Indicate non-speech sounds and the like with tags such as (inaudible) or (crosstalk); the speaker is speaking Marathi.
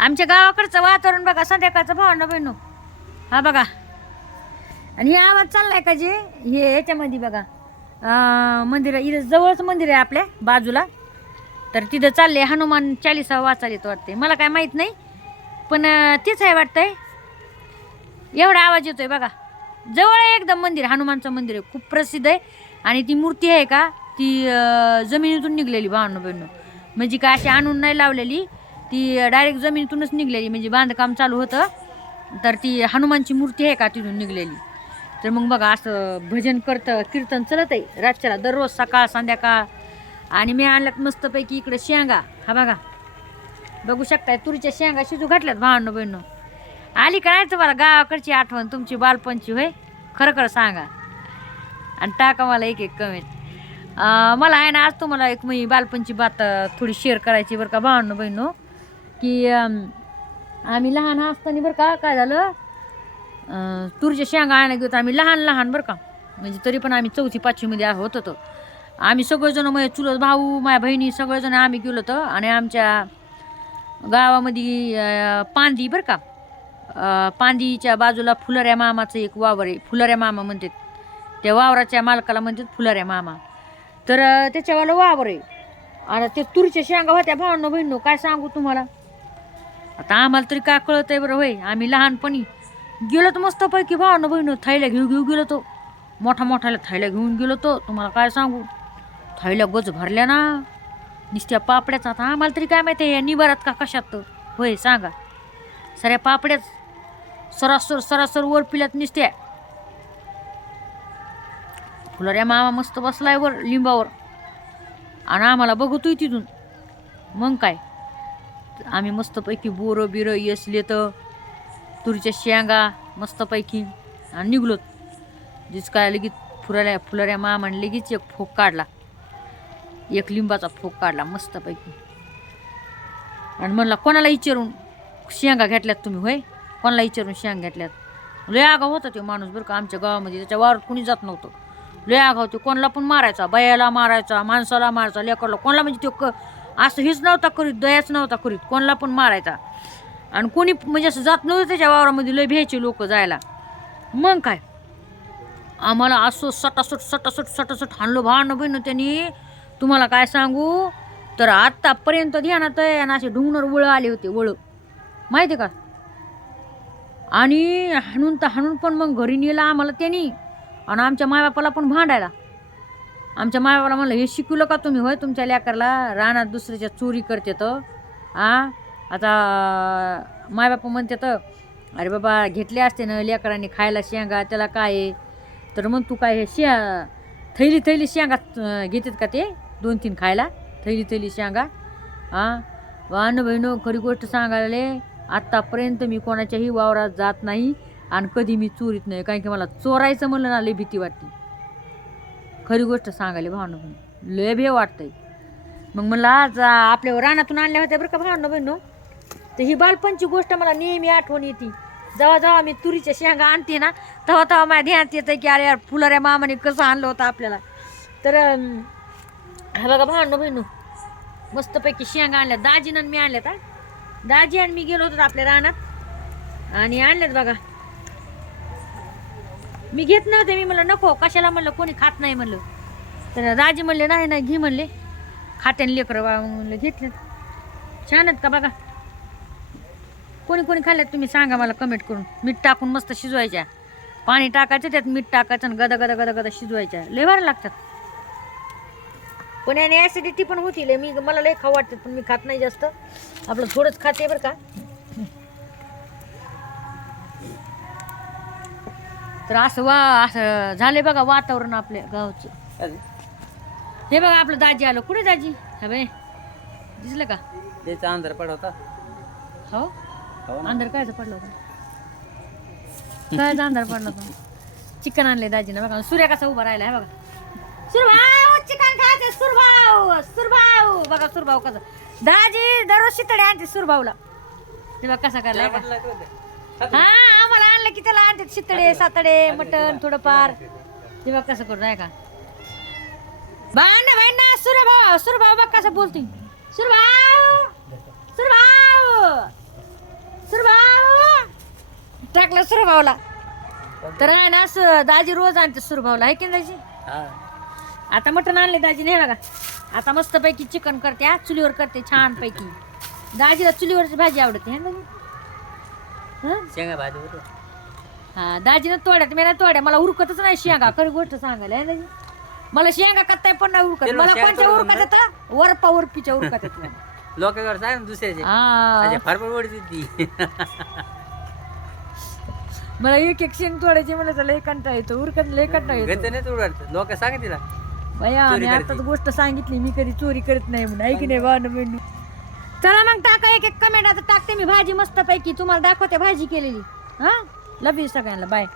आमच्या गावाकडचं वातावरण बघा संध्याकाळचं भावना बहिणू. हा बघा. आणि हे आवाज चाललाय का जे? हे याच्यामध्ये बघा. मंदिर आहे. इथं जवळच मंदिर आहे आपल्या बाजूला. तर तिथं चालले हनुमान चालिसा वाचायला वाटते मला काय माहीत नाही पण तेच आहे वाटतंय. एवढा आवाज येतोय बघा. जवळ आहे एकदम मंदिर हनुमानचं मंदिर आहे. खूप प्रसिद्ध आहे. आणि ती मूर्ती आहे का? ती जमिनीतून निघलेली भावना बहिणू. म्हणजे काय अशी आणून नाही लावलेली ती डायरेक्ट जमिनीतूनच निघलेली म्हणजे बांधकाम चालू होतं. तर ती हनुमानची मूर्ती आहे का तिथून निघलेली. तर मग बघा असं भजन करतं कीर्तन चलत आहे. रातच्याला दररोज सकाळ संध्याकाळ. आणि मी आणल्यात मस्तपैकी इकडे शेंगा. हा बघा. बघू शकताय तुरीच्या शेंगा शिजू घातल्यात भावांनो बहिणो आली काय तुम्हाला? गावाकडची आठवण तुमची बालपणची होय? खरं खरं सांगा. आणि टाका मला एक एक कमेंट मला आहे ना आज तुम्हाला एक मी बालपणची बात थोडी शेअर करायची बरं का भावांनो बहिणो की आम्ही लहान असताना बरं का काय झालं? तुरीच्या शेंगा आणायला गेलो आम्ही लहान लहान बरं का. म्हणजे तरी पण आम्ही चौथी पाचवीमध्ये होत होतो आम्ही सगळेजण म्हणजे चुलत भाऊ माझ्या बहिणी सगळेजण आम्ही गेलो होतो आणि आमच्या गावामध्ये पांदी बरं का. पांदीच्या बाजूला फुलऱ्या मामाचं एक वावर आहे. फुलऱ्या मामा म्हणतात. त्या वावराच्या मालकाला म्हणतात फुलऱ्या मामा. तर त्याच्यावाला वावर आहे. आणि ते तुरीच्या शेंगा होत्या. भावांनो बहिणं काय सांगू तुम्हाला? आता आम्हाला तरी काय कळत आहे बरं होय आम्ही लहानपणी गेलो तर मस्तपैकी भावानं बहिणं थैल्या घेऊ घेऊ गेलो तो मोठा मोठ्याला थैल्या घेऊन गेलो तो तुम्हाला काय सांगू? थैल्या गज भरल्या ना. नुसत्या पापड्याचा आता आम्हाला तरी काय माहिती आहे या निबारात का कशात? तर होय सांगा. सऱ्या पापड्याच सरासर सरासर वर पिल्यात नुसत्या. फुलऱ्या मामा मस्त बसलाय वर लिंबावर. आणि आम्हाला बघतोय तिथून. मग काय? आम्ही मस्तपैकी बोरं बिरं येसले तर तुरीच्या शेंगा मस्तपैकी. आणि निघलोत. जिस काय लगेच फुलाऱ्या फुलाऱ्या मामाने लगेच एक फोक काढला. एक लिंबाचा फोक काढला मस्तपैकी. आणि म्हणला कोणाला विचारून शेंगा घेतल्यात तुम्ही होय? कोणाला विचारून शेंगा घेतल्यात? लय आगाव होता तो माणूस बरं का आमच्या गावामध्ये. त्याच्या वावरात कोणी जात नव्हतं. लय आगाव. तो कोणाला पण मारायचा बायाला मारायचा माणसाला मारायचा लेकरला. कोणाला म्हणजे तो क असं हेच नव्हता करीत दयाच नव्हता करीत. कोणाला पण मारायचा. आणि कोणी म्हणजे असं जात नव्हतं त्याच्या वावरामध्ये लय भ्यायचे लोक जायला. मग काय? आम्हाला असं सटासट सटासट सटासट हाणलो भावनं बहिणं त्यांनी. तुम्हाला काय सांगू? तर आत्तापर्यंत ध्यानात आहे आणि असे ढुंगणर वळं आले होते वळं. माहिती आहे का? आणि हाणून तर हाणून पण मग घरी नेलं आम्हाला त्यांनी. आणि आमच्या मायबापाला पण भांडायला. आमच्या मायबापाला म्हणलं हे शिकवलं का तुम्ही? होय तुमच्या लेकरला रानात दुसऱ्याच्या चोरी करते तर? आ? आता मायबापा म्हणते तर अरे बाबा घेतले असते ना लेकरांनी खायला शेंगा त्याला काय आहे? तर मग तू काय हे शेंगा थैली थैली शेंगा घेतात का ते? दोन तीन खायला? थैली थैली शेंगा? हां वाहन बहिणो खरी गोष्ट सांगायला आत्तापर्यंत मी कोणाच्याही वावरात जात नाही आणि कधी मी चोरीत नाही. कारण की मला चोरायचं म्हणलं ना लय भीती वाटते. खरी गोष्ट सांगायला भावना बहिण लय भे वाटतंय. मग मला आज आपल्या रानातून आणल्या होत्या बरं का भावना बहिणो? तर ही बालपणची गोष्ट मला नेहमी आठवण येते. जेव्हा जेव्हा मी तुरीच्या शेंगा आणते ना तेव्हा तेव्हा माझ्या ध्यानात येतं की अरे यार फुलाऱ्या मामाने कसं आणलं होतं आपल्याला. तर हा बघा भावना बहिणू मस्तपैकी शेंगा आणल्या. दाजीनं मी आणल्यात दाजी आणि मी गेलो होतो आपल्या रानात. आणि आणल्यात बघा. मी घेत नव्हते मी म्हणलं नको कशाला म्हणलं कोणी खात नाही म्हणलं. तर राजे म्हणले नाही नाही घे म्हणले. खात्याने लेकरं म्हणलं घेतले छान आहेत का बघा? कोणी कोणी खाल्ल्यात तुम्ही? सांगा मला कमेंट करून. मीठ टाकून मस्त शिजवायच्या. पाणी टाकायचं त्यात मीठ टाकायचं आणि गदा गदा गदा गदा शिजवायच्या. लय भारी लागतात. पण याने ॲसिडिटी पण होती लय मी मला लय खाऊ वाटतात पण मी खात नाही जास्त. आपलं थोडंच खाते बरं का. तर असं वा असं झाले बघा वातावरण आपल्या गावचं. हे बघा आपलं दाजी आलं. कुठे दाजी? हा बाई. दिसलं का? त्याचा अंधार पड होता. हो? हो अंधार कायचं पडलं होतं? कायचं अंधार पडलं होतं? चिकन आणले दाजीनं बघा. सूर्य कसा उभा राहिला बघा. सुरभाव चिकन खायचे सुरभाव सुरभाव बघा सुरभाव कसं. दाजी दररोज शितडे आणते सुरभावला ते बघा कसा करलाय का? हा आणलं की त्याला आणतात शितडे सातडे मटण थोडंफार. ते बघ कसं करून आहे का? भांडा भांडा सुरभाव सुरभाव बघ कसं बोलतोय. सुरभाव सुरभाव टाकला सुरभावला. तर आहे ना असं दाजी रोज आणते सुरभावला आहे की नाही दाजी? हा. आता मटण आणले दाजीने हे बघा. आता मस्त पैकी चिकन करते हा चुलीवर करते छान पैकी दाजीला चुलीवरची भाजी आवडते है ना दाजी? हं? शेंगा भाजी हा दाजीनं तोड्यात मी नाही तोड्या मला उरकतच नाही शेंगा. खरी गोष्ट सांगायला दाजी. मला शेंगा करताय पण नाही उरकत. मला शेंगा कोणत्या तोडून उरकत येतं वरपा वरपीच्या उरकत येत मला. ना दुसऱ्याचे. हा. अच्छा फार ओढत होती. (laughs) मला एक एक शेंग तोडायची मला तर लय कंटाळा येतो. उरकत लय कंटाळा येतो. नाही उडत लोक सांग तिला. भैया चोरी मी करते. आता गोष्ट सांगितली मी कधी चोरी करत नाही म्हणून. ऐकी नाही भावना बहिणी चला मग टाका एक एक कमेंट आता टाकते मी भाजी मस्त पैकी तुम्हाला दाखवते भाजी केलेली. हा? लव यू सगळ्यांना बाय